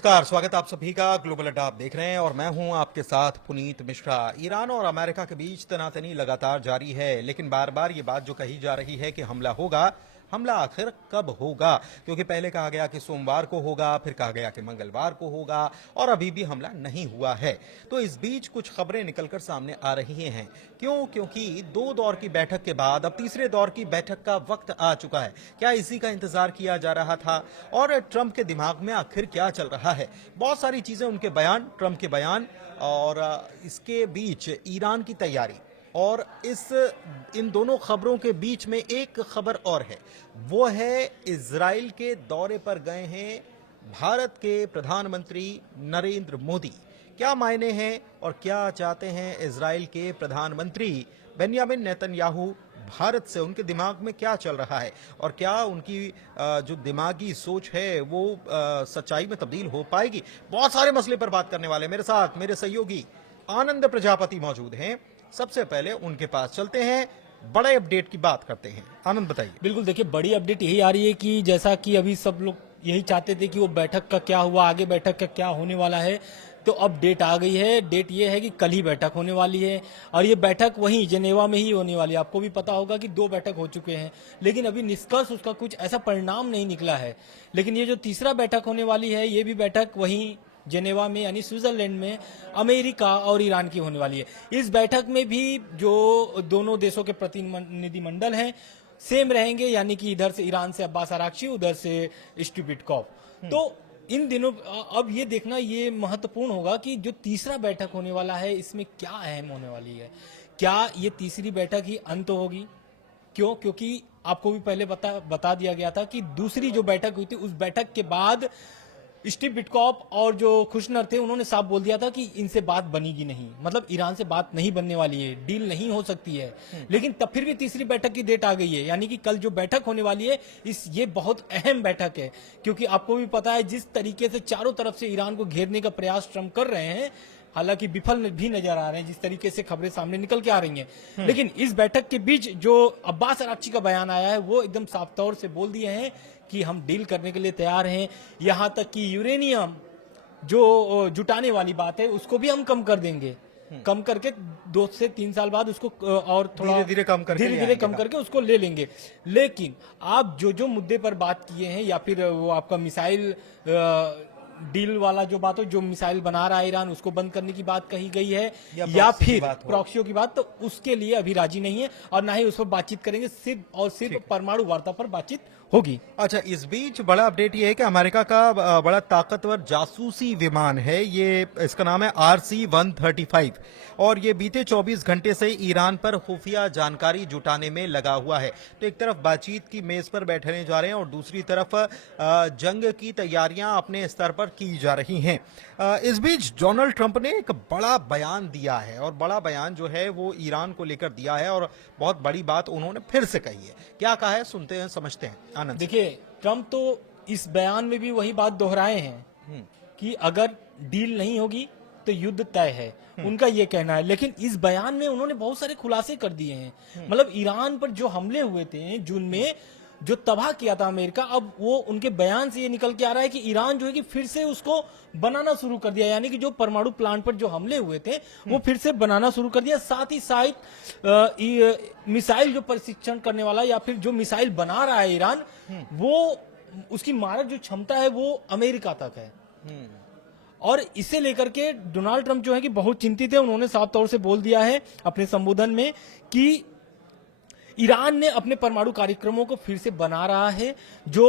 नमस्कार, स्वागत आप सभी का। ग्लोबल अड्डा आप देख रहे हैं और मैं हूं आपके साथ पुनीत मिश्रा। ईरान और अमेरिका के बीच तनातनी लगातार जारी है, लेकिन बार बार ये बात जो कही जा रही है कि हमला होगा, हमला आखिर कब होगा? क्योंकि पहले कहा गया कि सोमवार को होगा, फिर कहा गया कि मंगलवार को होगा और अभी भी हमला नहीं हुआ है। तो इस बीच कुछ खबरें निकलकर सामने आ रही हैं। क्यों? क्योंकि 2 दौर की बैठक के बाद अब तीसरे दौर की बैठक का वक्त आ चुका है। क्या इसी का इंतजार किया जा रहा था? और ट्रंप के दिमाग में आखिर क्या चल रहा है? बहुत सारी चीजें, उनके बयान, ट्रंप के बयान और इसके बीच ईरान की तैयारी और इन दोनों खबरों के बीच में एक खबर और है। वो है इजराइल के दौरे पर गए हैं भारत के प्रधानमंत्री नरेंद्र मोदी। क्या मायने हैं और क्या चाहते हैं इजराइल के प्रधानमंत्री बेंयामिन नेतन्याहू भारत से? उनके दिमाग में क्या चल रहा है और क्या उनकी जो दिमागी सोच है वो सच्चाई में तब्दील हो पाएगी? बहुत सारे मसले पर बात करने वाले मेरे साथ मेरे सहयोगी आनंद प्रजापति मौजूद हैं। सबसे पहले उनके पास चलते हैं, बड़े अपडेट की बात करते हैं। आनंद बताइए। बिल्कुल, देखिए बड़ी अपडेट यही आ रही है कि जैसा कि अभी सब लोग यही चाहते थे कि वो बैठक का क्या हुआ, आगे बैठक का क्या होने वाला है, तो अब डेट आ गई है। डेट ये है कि कल ही बैठक होने वाली है और ये बैठक वहीं जेनेवा में ही होने वाली है। आपको भी पता होगा कि 2 बैठक हो चुके हैं, लेकिन अभी निष्कर्ष उसका कुछ ऐसा परिणाम नहीं निकला है। लेकिन ये जो तीसरा बैठक होने वाली है, ये भी बैठक वहीं जेनेवा में यानी स्विट्जरलैंड में अमेरिका और ईरान की होने वाली है। इस बैठक में भी जो दोनों देशों के प्रतिनिधिमंडल हैं सेम रहेंगे, यानी कि इधर से ईरान से अब्बास अराक्ची, उधर से स्टीपिटकॉफ। तो इन दिनों अब ये देखना ये महत्वपूर्ण होगा कि जो तीसरा बैठक होने वाला है इसमें क्या अहम होने वाली है। क्या ये तीसरी बैठक ही अंत होगी? क्यों? क्योंकि आपको भी पहले बता दिया गया था कि दूसरी जो बैठक हुई थी उस बैठक के बाद स्टीव विटकॉफ और जो कुशनर थे उन्होंने साफ बोल दिया था कि इनसे बात बनेगी नहीं, मतलब ईरान से बात नहीं बनने वाली है, डील नहीं हो सकती है। लेकिन तब फिर भी तीसरी बैठक की डेट आ गई है, यानी कि कल जो बैठक होने वाली है ये बहुत अहम बैठक है। क्योंकि आपको भी पता है जिस तरीके से चारों तरफ से ईरान को घेरने का प्रयास ट्रंप कर रहे हैं, हालांकि विफल भी नजर आ रहे हैं जिस तरीके से खबरें सामने निकल के आ रही हैं। लेकिन इस बैठक के बीच जो अब्बास अराक्ची का बयान आया है वो एकदम साफ तौर से बोल दिए हैं कि हम डील करने के लिए तैयार हैं। यहां तक कि यूरेनियम जो जुटाने वाली बात है उसको भी हम कम कर देंगे, कम करके 2 से 3 साल बाद उसको और थोड़ा धीरे धीरे कम करके उसको ले लेंगे। लेकिन आप जो मुद्दे पर बात किए हैं, या फिर वो आपका मिसाइल डील वाला जो बात हो, जो मिसाइल बना रहा है ईरान उसको बंद करने की बात कही गई है, या फिर प्रॉक्सियों की बात, तो उसके लिए अभी राजी नहीं है और ना ही उस पर बातचीत करेंगे। सिर्फ और सिर्फ परमाणु वार्ता पर बातचीत होगी। अच्छा, इस बीच बड़ा अपडेट ये है कि अमेरिका का बड़ा ताकतवर जासूसी विमान है, ये इसका नाम है RC-135 और ये बीते 24 घंटे से ईरान पर खुफिया जानकारी जुटाने में लगा हुआ है। तो एक तरफ बातचीत की मेज पर बैठने जा रहे हैं और दूसरी तरफ जंग की तैयारियां अपने स्तर पर की जा रही हैं। इस बीच डोनाल्ड ट्रंप ने एक बड़ा बयान दिया है और बड़ा बयान जो है वो ईरान को लेकर दिया है और बहुत बड़ी बात उन्होंने फिर से कही है। क्या कहा है, सुनते हैं, समझते हैं। आनंद। देखिए, ट्रंप तो इस बयान में भी वही बात दोहराए हैं कि अगर डील नहीं होगी तो युद्ध तय है, उनका ये कहना है। लेकिन इस बयान में उन्होंने बहुत सारे खुलासे कर दिए हैं। मतलब ईरान पर जो हमले हुए थे जून में, जो तबाह किया था अमेरिका, अब वो उनके बयान से ये निकल के आ रहा है कि ईरान जो है कि फिर से उसको बनाना शुरू कर दिया, यानी कि जो परमाणु प्लांट पर जो हमले हुए थे वो फिर से बनाना शुरू कर दिया। साथ ही साथ मिसाइल जो परीक्षण करने वाला या फिर जो मिसाइल बना रहा है ईरान, वो उसकी मारक जो क्षमता है वो अमेरिका तक है। और इसे लेकर के डोनाल्ड ट्रंप जो है कि बहुत चिंतित है। उन्होंने साफ तौर से बोल दिया है अपने संबोधन में कि ईरान ने अपने परमाणु कार्यक्रमों को फिर से बना रहा है। जो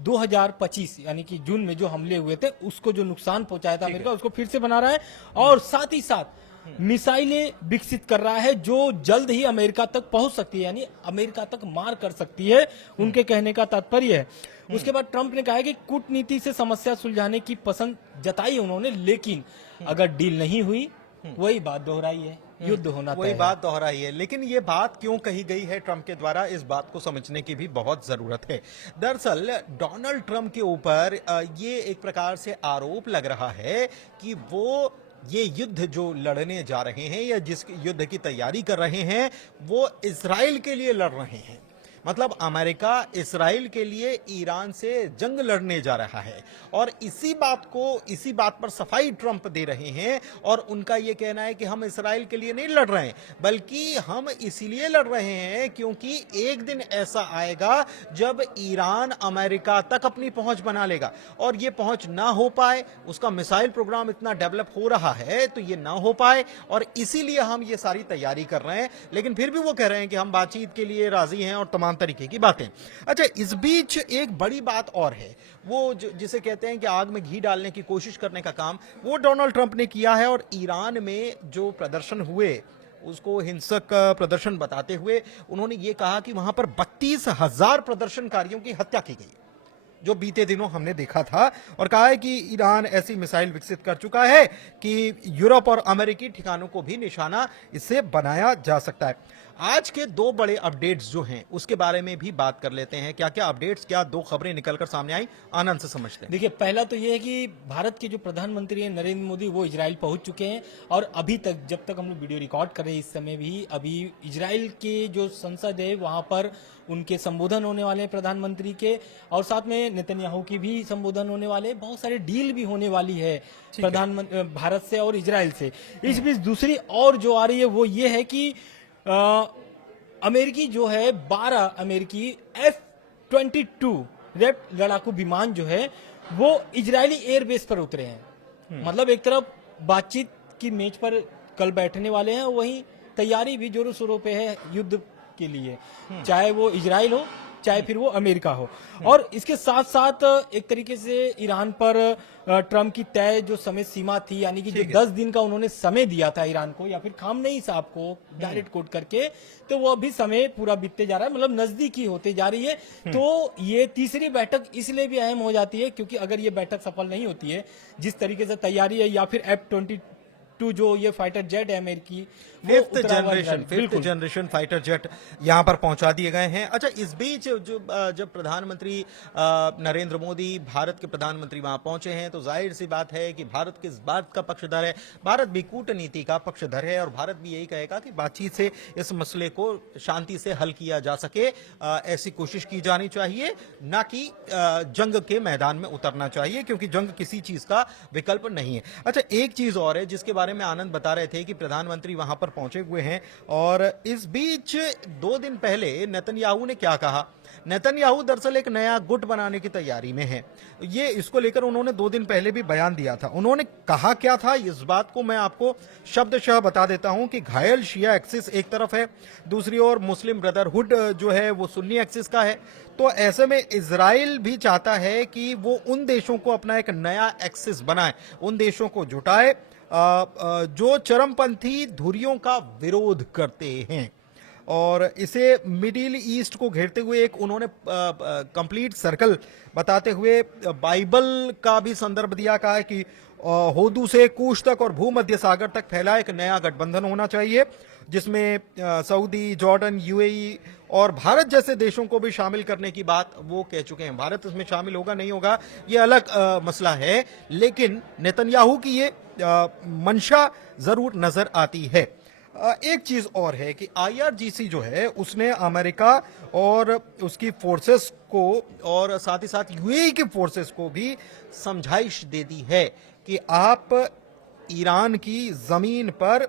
2025 यानी कि जून में जो हमले हुए थे उसको जो नुकसान पहुंचाया था अमेरिका, उसको फिर से बना रहा है और साथ ही साथ मिसाइलें विकसित कर रहा है जो जल्द ही अमेरिका तक पहुंच सकती है, यानी अमेरिका तक मार कर सकती है, उनके कहने का तात्पर्य है। उसके बाद ट्रंप ने कहा है कि कूटनीति से समस्या सुलझाने की पसंद जताई उन्होंने, लेकिन अगर डील नहीं हुई वही बात दोहराई है, युद्ध होना वही बात दोहराई है। लेकिन ये बात क्यों कही गई है ट्रंप के द्वारा, इस बात को समझने की भी बहुत जरूरत है। दरअसल डोनाल्ड ट्रंप के ऊपर ये एक प्रकार से आरोप लग रहा है कि वो ये युद्ध जो लड़ने जा रहे हैं या जिस युद्ध की तैयारी कर रहे हैं वो इजराइल के लिए लड़ रहे हैं। मतलब अमेरिका इसराइल के लिए ईरान से जंग लड़ने जा रहा है और इसी बात पर सफाई ट्रंप दे रहे हैं और उनका यह कहना है कि हम इसराइल के लिए नहीं लड़ रहे हैं, बल्कि हम इसीलिए लड़ रहे हैं क्योंकि एक दिन ऐसा आएगा जब ईरान अमेरिका तक अपनी पहुंच बना लेगा और यह पहुंच ना हो पाए, उसका मिसाइल प्रोग्राम इतना डेवलप हो रहा है तो यह ना हो पाए और इसीलिए हम ये सारी तैयारी कर रहे हैं। लेकिन फिर भी वो कह रहे हैं कि हम बातचीत के लिए राजी हैं और तमाम तरीके की बातें। अच्छा, इस बीच एक बड़ी बात और है, वो जिसे कहते हैं कि आग में घी डालने की कोशिश करने का काम वो डोनाल्ड ट्रंप ने किया है और ईरान में जो प्रदर्शन हुए उसको हिंसक प्रदर्शन बताते हुए उन्होंने ये कहा कि वहां पर 32,000 प्रदर्शनकारियों की हत्या की गई, जो बीते दिनों हमने देखा था, और कहा है कि ईरान ऐसी मिसाइल विकसित कर चुका है कि यूरोप और अमेरिकी ठिकानों को भी निशाना इससे बनाया जा सकता है। आज के दो बड़े अपडेट्स जो हैं उसके बारे में भी बात कर लेते हैं। क्या क्या अपडेट्स, क्या दो खबरें निकलकर सामने आई, आनंद से समझते हैं। देखिए, पहला तो ये है कि भारत के जो प्रधानमंत्री हैं नरेंद्र मोदी, वो इजराइल पहुंच चुके हैं और अभी तक, जब तक हम लोग वीडियो रिकॉर्ड कर रहे हैं इस समय भी, अभी इजराइल के जो संसद है वहां पर उनके संबोधन होने वाले हैं प्रधानमंत्री के, और साथ में नेतन्याहू की भी संबोधन होने वाले हैं। बहुत सारे डील भी होने वाली है प्रधानमंत्री भारत से और इजराइल से। इस बीच दूसरी और जो आ रही है वो ये है कि अमेरिकी जो है 12 अमेरिकी F-22 रेप लड़ाकू विमान जो है वो इजरायली एयरबेस पर उतरे हैं। मतलब एक तरफ बातचीत की मेज पर कल बैठने वाले हैं, वहीं तैयारी भी जोरों शोरों पे है युद्ध के लिए, चाहे वो इजराइल हो चाहे फिर वो अमेरिका हो। और इसके साथ साथ एक तरीके से ईरान पर ट्रम्प की तय जो समय सीमा थी, यानी कि जो 10 दिन का उन्होंने समय दिया था ईरान को, या फिर खामनेई साहब को डायरेक्ट कोट करके, तो वो अभी समय पूरा बीतते जा रहा है, मतलब नजदीकी होते जा रही है। तो ये तीसरी बैठक इसलिए भी अहम हो जाती है क्योंकि अगर ये बैठक सफल नहीं होती है, जिस तरीके से तैयारी है, या फिर F-22 जो ये फाइटर जेट है अमेरिकी, फिफ्थ जनरेशन फाइटर जेट यहां पर पहुंचा दिए गए हैं। अच्छा, इस बीच जब प्रधानमंत्री नरेंद्र मोदी, भारत के प्रधानमंत्री वहां पहुंचे हैं तो जाहिर सी बात है कि भारत किस बात का पक्षधर है, भारत भी कूटनीति का पक्षधर है और भारत भी यही कहेगा कि बातचीत से इस मसले को शांति से हल किया जा सके, ऐसी कोशिश की जानी चाहिए, ना कि जंग के मैदान में उतरना चाहिए, क्योंकि जंग किसी चीज का विकल्प नहीं है। अच्छा, एक चीज और है जिसके बारे में आनंद बता रहे थे कि प्रधानमंत्री वहां पर पहुंचे हुए हैं, और इस बीच 2 दिन पहले नेतन्याहू ने क्या कहा। नेतन्याहू दरअसल एक नया गुट बनाने की तैयारी में है, ये इसको लेकर उन्होंने 2 दिन पहले भी बयान दिया था। उन्होंने कहा क्या था, इस बात को मैं आपको शब्दशः बता देता हूं कि घायल शिया एक्सिस एक तरफ है, दूसरी ओर मुस्लिम ब्रदरहुड जो है वो सुन्नी एक्सिस का है। तो ऐसे में इजराइल भी चाहता है कि वो उन देशों को अपना एक नया एक्सिस बनाए, उन देशों को जुटाए जो चरमपंथी धुरियों का विरोध करते हैं, और इसे मिडिल ईस्ट को घेरते हुए एक उन्होंने कंप्लीट सर्कल बताते हुए बाइबल का भी संदर्भ दिया। कहा है कि होदू से कूश तक और भूमध्य सागर तक फैला एक नया गठबंधन होना चाहिए, जिसमें सऊदी, जॉर्डन, यूएई और भारत जैसे देशों को भी शामिल करने की बात वो कह चुके हैं। भारत इसमें शामिल होगा नहीं होगा ये अलग मसला है, लेकिन नेतन्याहू की ये मंशा जरूर नजर आती है। एक चीज और है कि IRGC जो है उसने अमेरिका और उसकी फोर्सेस को और साथ ही साथ यूएई की फोर्सेस को भी समझाइश दे दी है कि आप ईरान की जमीन पर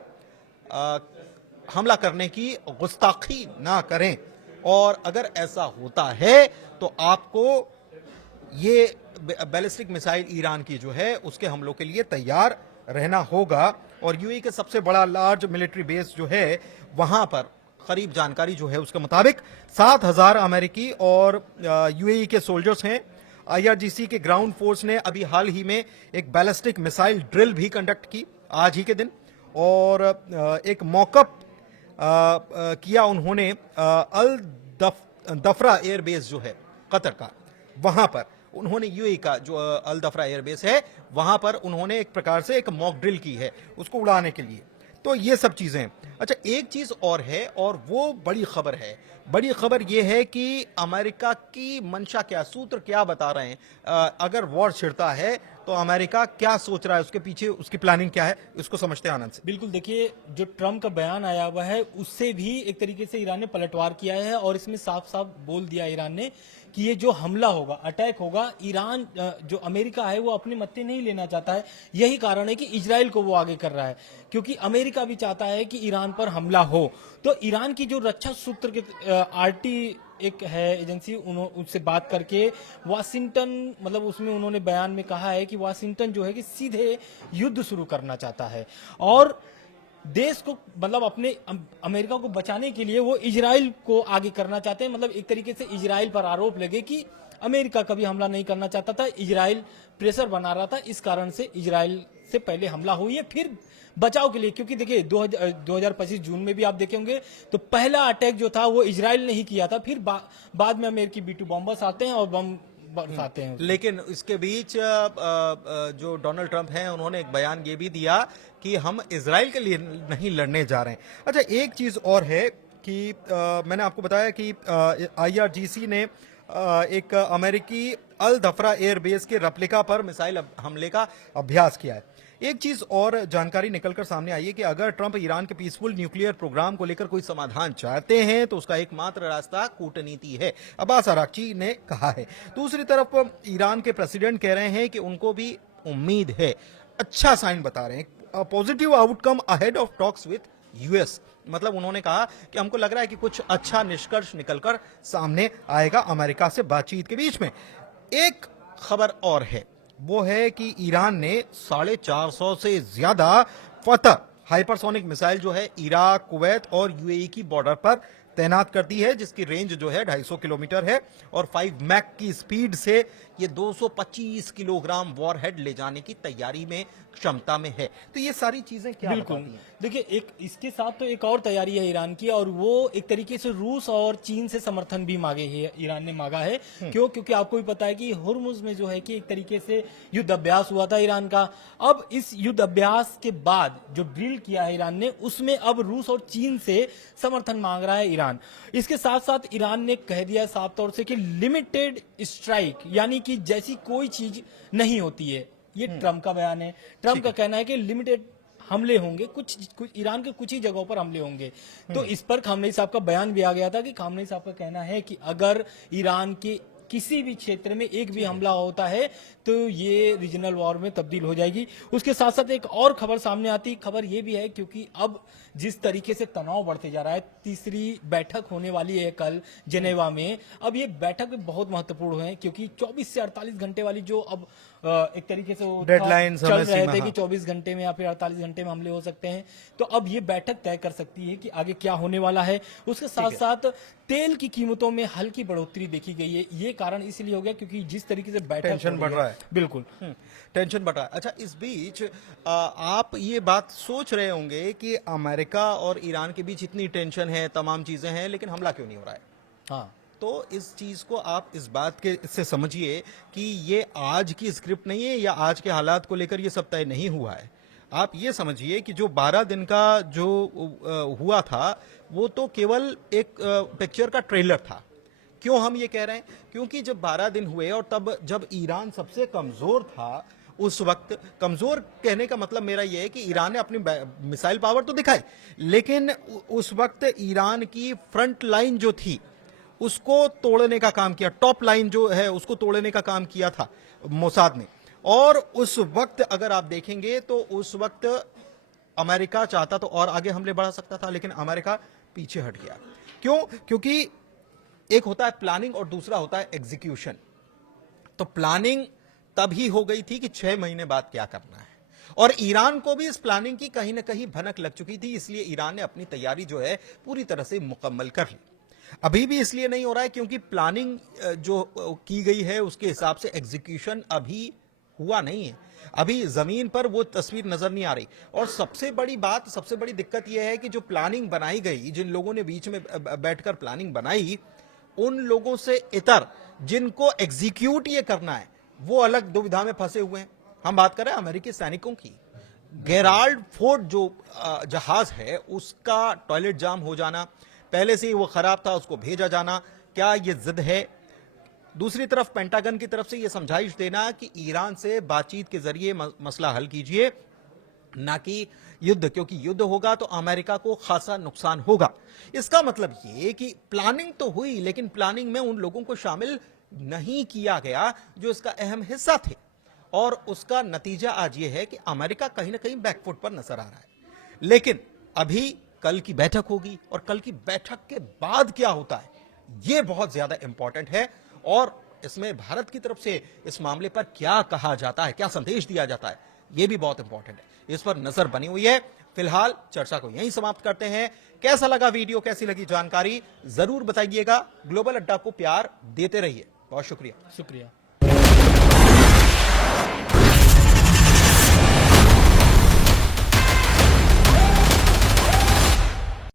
हमला करने की गुस्ताखी ना करें, और अगर ऐसा होता है तो आपको ये बैलिस्टिक मिसाइल ईरान की जो है उसके हमलों के लिए तैयार रहना होगा। और यूएई के सबसे बड़ा लार्ज मिलिट्री बेस जो है वहां पर करीब जानकारी जो है उसके मुताबिक 7,000 अमेरिकी और यूएई के सोल्जर्स हैं। IRGC के ग्राउंड फोर्स ने अभी हाल ही में एक बैलिस्टिक मिसाइल ड्रिल भी कंडक्ट की आज ही के दिन, और एक मॉकअप किया उन्होंने अल दफरा एयरबेस जो है कतर का, वहां पर उन्होंने यूएई का जो अल दफरा एयरबेस है वहां पर उन्होंने एक प्रकार से एक मॉक ड्रिल की है उसको उड़ाने के लिए। तो ये सब चीजें। अच्छा, एक चीज और है और वो बड़ी खबर है। बड़ी खबर ये है कि अमेरिका की मंशा क्या, सूत्र क्या बता रहे हैं, अगर वॉर छिड़ता है तो अमेरिका क्या सोच रहा है, उसके पीछे उसकी प्लानिंग क्या है, इसको समझते हैं आनंद से। बिल्कुल, देखिए जो ट्रम्प का बयान आया हुआ है उससे भी एक तरीके से ईरान ने पलटवार किया है और इसमें साफ साफ बोल दिया ईरान ने कि ये जो हमला होगा, अटैक होगा, ईरान जो अमेरिका है वो अपने मत्थे नहीं लेना चाहता है। यही कारण है कि इजराइल को वो आगे कर रहा है, क्योंकि अमेरिका भी चाहता है कि ईरान पर हमला हो। तो ईरान की जो रक्षा सूत्र के आरटी एक है एजेंसी, उनसे बात करके वाशिंगटन, मतलब उसमें उन्होंने बयान में कहा है कि वाशिंगटन जो है कि सीधे युद्ध शुरू करना चाहता है और देश को, मतलब अपने अमेरिका को बचाने के लिए वो इजराइल को आगे करना चाहते हैं। मतलब एक तरीके से इजराइल पर आरोप लगे कि अमेरिका कभी हमला नहीं करना चाहता था, इजराइल प्रेशर बना रहा था, इस कारण से इजराइल से पहले हमला हुई है, फिर बचाव के लिए। क्योंकि देखिए 2025 जून में भी आप देखे होंगे तो पहला अटैक जो था वो इजराइल ने ही किया था, फिर बाद में अमेरिकी B2 बॉम्बर्स आते हैं और बम बरसाते हैं। लेकिन इसके बीच जो डोनाल्ड ट्रंप हैं उन्होंने एक बयान ये भी दिया कि हम इजराइल के लिए नहीं लड़ने जा रहे हैं। अच्छा, एक चीज और है कि मैंने आपको बताया कि IRGC ने एक अमेरिकी अल दफरा एयरबेस के रेप्लिका पर मिसाइल हमले का अभ्यास किया है। एक चीज और जानकारी निकलकर सामने आई है कि अगर ट्रंप ईरान के पीसफुल न्यूक्लियर प्रोग्राम को लेकर कोई समाधान चाहते हैं तो उसका एकमात्र रास्ता कूटनीति है, अब्बास अराक्ची ने कहा है। दूसरी तरफ ईरान के प्रेसिडेंट कह रहे हैं कि उनको भी उम्मीद है, अच्छा साइन बता रहे हैं, positive outcome ahead of talks with US। मतलब उन्होंने कहा कि हमको लग रहा है कि कुछ अच्छा निष्कर्ष निकलकर सामने आएगा अमेरिका से बातचीत के बीच में। एक खबर और है, वो है कि ईरान ने 450 से ज्यादा फतह हाइपरसोनिक मिसाइल जो है इराक, कुवैत और UAE की बॉर्डर पर तैनात कर दी है, जिसकी रेंज जो है 250 किलोमीटर है और 5 मैक की स्पीड से ये 225 किलोग्राम वॉरहेड ले जाने की तैयारी में, क्षमता में है। तो ये सारी चीजें क्या बिल्कुल, बताती हैं? देखिए एक इसके साथ तो एक और तैयारी है ईरान की, और वो एक तरीके से रूस और चीन से समर्थन भी मांगे है, ईरान ने मांगा है। क्यों? क्योंकि आपको भी पता है कि हुर्मुज में जो है कि एक तरीके से युद्ध अभ्यास हुआ था ईरान का। अब इस युद्ध अभ्यास के बाद जो ड्रिल किया है ईरान ने, उसमें अब रूस और चीन से समर्थन मांग रहा है ईरान। इसके साथ साथ ईरान ने कह दिया साफ तौर से कि लिमिटेड स्ट्राइक, यानी कि जैसी कोई चीज नहीं होती है। ये ट्रम्प का बयान है। ट्रम्प का कहना है कि लिमिटेड हमले होंगे, कुछ ईरान के कुछ ही जगहों पर हमले होंगे। तो इस पर खामनेई साहब का बयान भी आ गया था कि खामनेई साहब का कहना है कि अगर ईरान के किसी भी क्षेत्र में एक भी हमला होता है तो ये रीजनल वॉर में तब्दील हो जाएगी। उसके साथ साथ एक और खबर सामने आती, खबर ये भी है क्योंकि अब जिस तरीके से तनाव बढ़ते जा रहा है, तीसरी बैठक होने वाली है कल जेनेवा में। अब ये बैठक भी बहुत महत्वपूर्ण है क्योंकि 24 से 48 घंटे वाली जो अब एक तरीके से वो डेडलाइन चल समय रहे सीमा, थे हाँ। कि 24 घंटे में या फिर 48 घंटे में हमले हो सकते हैं। तो अब ये बैठक तय कर सकती है कि आगे क्या होने वाला है। उसके साथ साथ तेल की कीमतों में हल्की बढ़ोतरी देखी गई है। ये कारण इसलिए हो गया क्योंकि जिस तरीके से बैठक टेंशन बढ़ रहा है। बिल्कुल। टेंशन बढ़ रहा है। अच्छा, इस बीच आप ये बात सोच रहे होंगे कि अमेरिका और ईरान के बीच इतनी टेंशन है, तमाम चीजें हैं, लेकिन हमला क्यों नहीं हो रहा है? हाँ, तो इस चीज को आप इस बात के से समझिए कि ये आज की स्क्रिप्ट नहीं है या आज के हालात को लेकर ये सब तय नहीं हुआ है। आप ये समझिए कि जो 12 दिन का जो हुआ था वो तो केवल एक पिक्चर का ट्रेलर था। क्यों हम ये कह रहे हैं? क्योंकि जब 12 दिन हुए और तब जब ईरान सबसे कमजोर था, उस वक्त, कमजोर कहने का मतलब मेरा यह है कि ईरान ने अपनी मिसाइल पावर तो दिखाई, लेकिन उस वक्त ईरान की फ्रंट लाइन जो थी उसको तोड़ने का काम किया, टॉप लाइन जो है उसको तोड़ने का काम किया था मोसाद ने। और उस वक्त अगर आप देखेंगे तो उस वक्त अमेरिका चाहता तो और आगे हमले बढ़ा सकता था, लेकिन अमेरिका पीछे हट गया। क्यों? क्योंकि एक होता है प्लानिंग और दूसरा होता है एग्जीक्यूशन। तो प्लानिंग तभी हो गई थी कि 6 महीने बाद क्या करना है, और ईरान को भी इस प्लानिंग की कहीं ना कहीं भनक लग चुकी थी, इसलिए ईरान ने अपनी तैयारी जो है पूरी तरह से मुकम्मल कर ली। अभी भी इसलिए नहीं हो रहा है क्योंकि प्लानिंग जो की गई है उसके हिसाब से एग्जीक्यूशन अभी हुआ नहीं है। अभी जमीन पर वो तस्वीर नजर नहीं आ रही। और सबसे बड़ी बात, सबसे बड़ी दिक्कत यह है कि जो प्लानिंग बनाई गई, जिन लोगों ने बीच में बैठकर प्लानिंग बनाई, उन लोगों से इतर जिनको एग्जीक्यूट ये करना है वो अलग दुविधा में फंसे हुए हैं। हम बात कर रहे हैं अमेरिकी सैनिकों की। गेराल्ड फोर्ड जो जहाज है उसका टॉयलेट जाम हो जाना, पहले से ही वो खराब था, उसको भेजा जाना, क्या ये जिद है? दूसरी तरफ पेंटागन की तरफ से यह समझाइश देना कि ईरान से बातचीत के जरिए मसला हल कीजिए, ना कि युद्ध, क्योंकि युद्ध होगा तो अमेरिका को खासा नुकसान होगा। इसका मतलब ये कि प्लानिंग तो हुई, लेकिन प्लानिंग में उन लोगों को शामिल नहीं किया गया जो इसका अहम हिस्सा थे, और उसका नतीजा आज ये है कि अमेरिका कहीं ना कहीं बैकफुट पर नजर आ रहा है। लेकिन अभी कल की बैठक होगी, और कल की बैठक के बाद क्या होता है यह बहुत ज्यादा इंपॉर्टेंट है, और इसमें भारत की तरफ से इस मामले पर क्या कहा जाता है, क्या संदेश दिया जाता है, यह भी बहुत इंपॉर्टेंट है। इस पर नजर बनी हुई है। फिलहाल चर्चा को यहीं समाप्त करते हैं। कैसा लगा वीडियो, कैसी लगी जानकारी, जरूर बताइएगा। ग्लोबल अड्डा को प्यार देते रहिए। बहुत शुक्रिया। शुक्रिया।